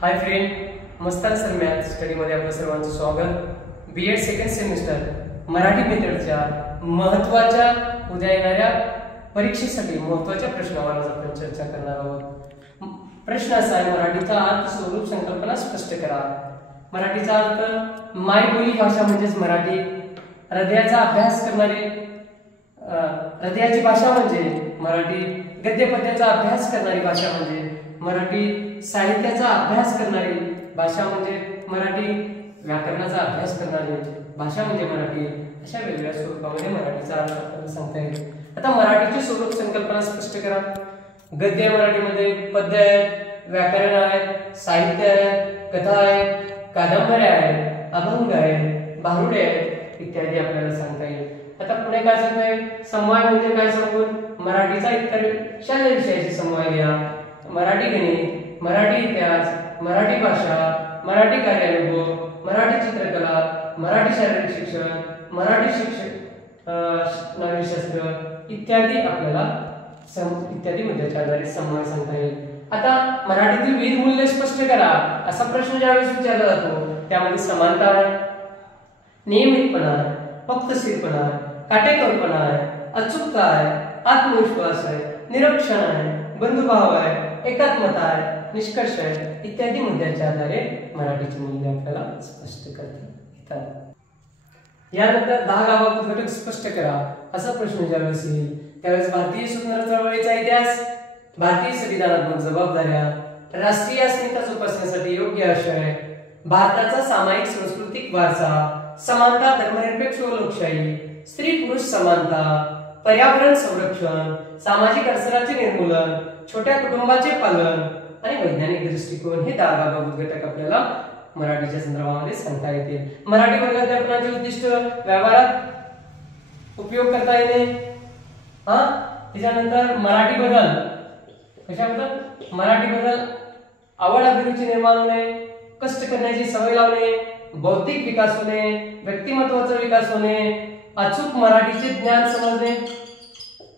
Hi friend, Mastan sir math स्टडीमध्ये आपलं सर्वांचं स्वागत। बीएड सेकंड सेमिस्टर मराठी मेथडच्या महत्त्वाच्या उद्या येणाऱ्या परीक्षेसाठी महत्त्वाच्या प्रश्नावर आज आपण चर्चा करणार आहोत। प्रश्न असा आहे, मराठीचा अर्थ स्वरूप संकल्पना स्पष्ट करा। मराठीचा अर्थ मायबोली भाषा म्हणजेच मराठी, हृदयाचा अभ्यास करणारे हृदयाची भाषा म्हणजे मराठी, गद्य पद्याचा अभ्यास करणारी भाषा म्हणजे मराठी, साहित्याचा अभ्यास करणारी भाषा म्हणजे मराठी, व्याकरणाचा अभ्यास करणारी भाषा म्हणजे मराठी। अशा वेगवेगळ्या स्वरूपामध्ये मराठीचा अर्थ आपल्याला सांगता येईल। आता मराठीचे स्वरूप संकल्पना स्पष्ट करा। गद्य मराठीमध्ये पद्य आहेत, व्याकरण आहे, साहित्य आहे, कथा आहे, कादंबऱ्या आहेत, अभंग आहे, भारुडे आहेत इत्यादी आपल्याला सांगता येईल। आता पुढे काय सांगताय, समवाय म्हणजे काय सांगून मराठीचा इतर शालेय विषयाशी समवाय घ्या। मराठी गणित, मराठी इतिहास, मराठी भाषा, मराठी कार्यानुभव, मराठी चित्रकला, मराठी शारीरिक शिक्षण, मराठी नवशास्त्र इत्यादी आपल्याला इत्यादी मुद्द्याच्या आधारे समवाय सांगता येईल। आता मराठीतील विविध मूल्ये स्पष्ट करा असा प्रश्न ज्यावेळेस विचारला जातो त्यामध्ये समानता आहे, नियमितपणा आहे, पक्तशीरपणा आहे, काटेकोरपणा आहे, अचूकता आहे, आत्मविश्वास आहे, निरीक्षण आहे, बंधुभाव आहे, एकात्मता आहे, निष्कर्ष आहे इत्यादी मुद्द्यांच्या आधारे मराठीची मूल्ये आपल्याला स्पष्ट करता येतात। यानंतर 10 गावाभूत घटक स्पष्ट करा असा प्रश्न ज्यावेळेस येईल त्यावेळेस भारतीय स्वतंत्र चळवळीचा इतिहास, भारतीय संविधानात्मक जबाबदाऱ्या, राष्ट्रीय अस्मिता जोपासण्यासाठी योग्य आशय, भारताचा सामायिक सांस्कृतिक वारसा, समानता, धर्मनिरपेक्ष व लोकशाही, स्त्री पुरुष समानता, पर्यावरण संरक्षण, सामाजिक अडसराचे निर्मूलन, छोट्या कुटुंबाचे पालन आणि वैज्ञानिक दृष्टिकोन हे 10 गावाभूत घटक आपल्याला मराठीच्या संदर्भामध्ये सांगता येतील। मराठी वर्ग अध्यापनाचे उद्दिष्ट व्यवहारात उपयोग करता येणे, त्याच्यानंतर मराठी बद्दल कशाबद्दल, मराठी बद्दल आवड अभिरुची निर्माण होणे, कष्ट करण्याची सवय लावणे, बौद्धिक विकास होणे, व्यक्तिमत्वाचा विकास होणे, अचूक मराठीचे ज्ञान समजणे,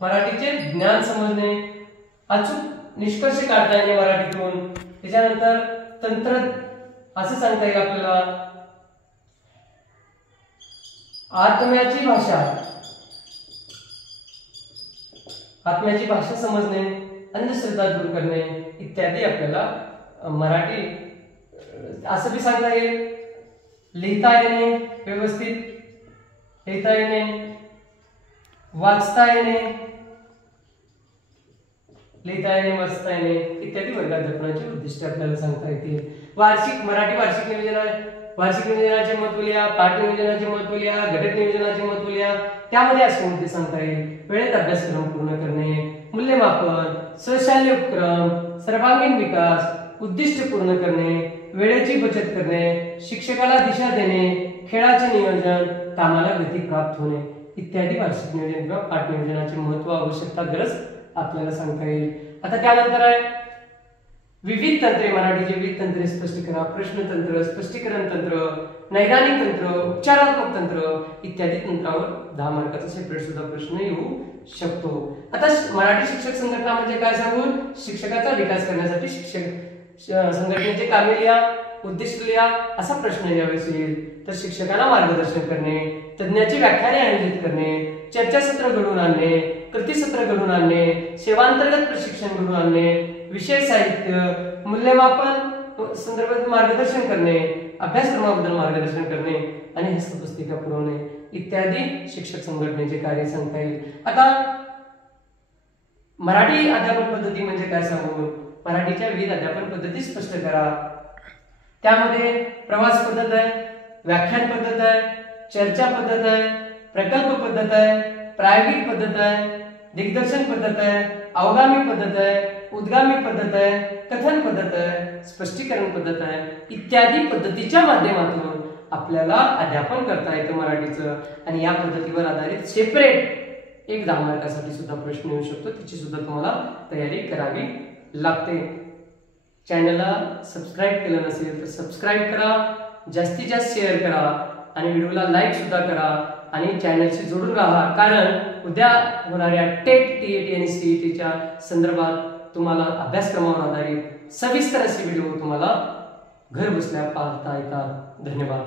मराठीचे ज्ञान समजणे, अचूक निष्कर्ष काढता येणे मराठीतून, त्याच्यानंतर तंत्र असं सांगता येईल आपल्याला, आत्म्याची भाषा, आत्म्याची भाषा समजणे, अंधश्रद्धा दूर करणे इत्यादी आपल्याला मराठी असं बी सांगता येईल। लिहिता येणे, व्यवस्थित लिहिता येणे, वाचता येणे, लिहिता येणे, वाचता येणे इत्यादी वर्गाध्यापनाची उद्दिष्टे आपल्याला सांगता येतील। वार्षिक मराठी वार्षिक नियोजनाचे महत्त्व लिहा, पाठ नियोजनाचे महत्त्व लिहा, घटक नियोजनाचे महत्त्व लिहा, त्यामध्ये असे मुद्दे सांगता येईल। वेळेत अभ्यासक्रम पूर्ण करणे, मूल्यमापन, स्वशाल्य उपक्रम, सर्वांगीण विकास, उद्दिष्ट पूर्ण करणे, वेळेची बचत करणे, शिक्षकाला दिशा देणे, खेळाचे नियोजन, कामाला गती प्राप्त होणे इत्यादी वार्षिक नियोजन किंवा पाठ नियोजनाचे महत्त्व, आवश्यकता, गरज आपल्याला सांगता येईल। आता त्यानंतर आहे विविध तंत्रे, मराठीचे विविध तंत्रे स्पष्ट करा। प्रश्नतंत्र, स्पष्टीकरण तंत्र, नैदानिक तंत्र, उपचारात्मक तंत्र इत्यादी तंत्रावर 10 मार्काचा सेपरेट सुद्धा प्रश्न येऊ शकतो। आता मराठी शिक्षक संघटना म्हणजे काय सांगून शिक्षकाचा विकास करण्यासाठी शिक्षक संघटनेचे कार्य लिहा, उद्दिष्ट लिहा असा प्रश्न यावेळेस येईल। तर शिक्षकांना मार्गदर्शन करणे, तज्ञाची व्याख्याने आयोजित करणे, चर्चासत्र घडवून आणणे, कृतीसत्र घडवून आणणे, सेवांतर्गत प्रशिक्षण घडवून आणणे, विषय साहित्य, मूल्यमापन संदर्भात मार्गदर्शन करणे, अभ्यासक्रमाबद्दल मार्गदर्शन करणे आणि हस्तपुस्तिका पुरवणे इत्यादी शिक्षक संघटनेचे कार्य सांगता येईल। आता मराठी अध्यापन पद्धती म्हणजे काय सांगू, मराठीच्या विविध अध्यापन पद्धती स्पष्ट करा। त्यामध्ये प्रवास पद्धत आहे, व्याख्यान पद्धत आहे, चर्चा पद्धत आहे, प्रकल्प पद्धत आहे, प्रायोगिक पद्धत आहे, दिग्दर्शन पद्धत आहे, अवगामी पद्धत आहे, उद्गामी पद्धत आहे, कथन पद्धत आहे, स्पष्टीकरण पद्धत आहे इत्यादी पद्धतीच्या माध्यमातून आपल्याला अध्यापन करता येतं मराठीचं। आणि या पद्धतीवर आधारित सेपरेट एक 10 मार्कासाठी सुद्धा प्रश्न येऊ शकतो, तिची सुद्धा तुम्हाला तयारी करावी लागते। चॅनलला सबस्क्राईब केलं नसेल तर सबस्क्राईब करा, जास्तीत जास्त शेअर करा आणि व्हिडिओला लाईक सुद्धा करा आणि चॅनलशी जोडून राहा, कारण उद्या होणाऱ्या टेट, टीएटी आणि सीईटीच्या संदर्भात तुम्हाला अभ्यासक्रमावर आधारित सविस्तर असे व्हिडिओ तुम्हाला घर बसल्या पाहता येतात. धन्यवाद.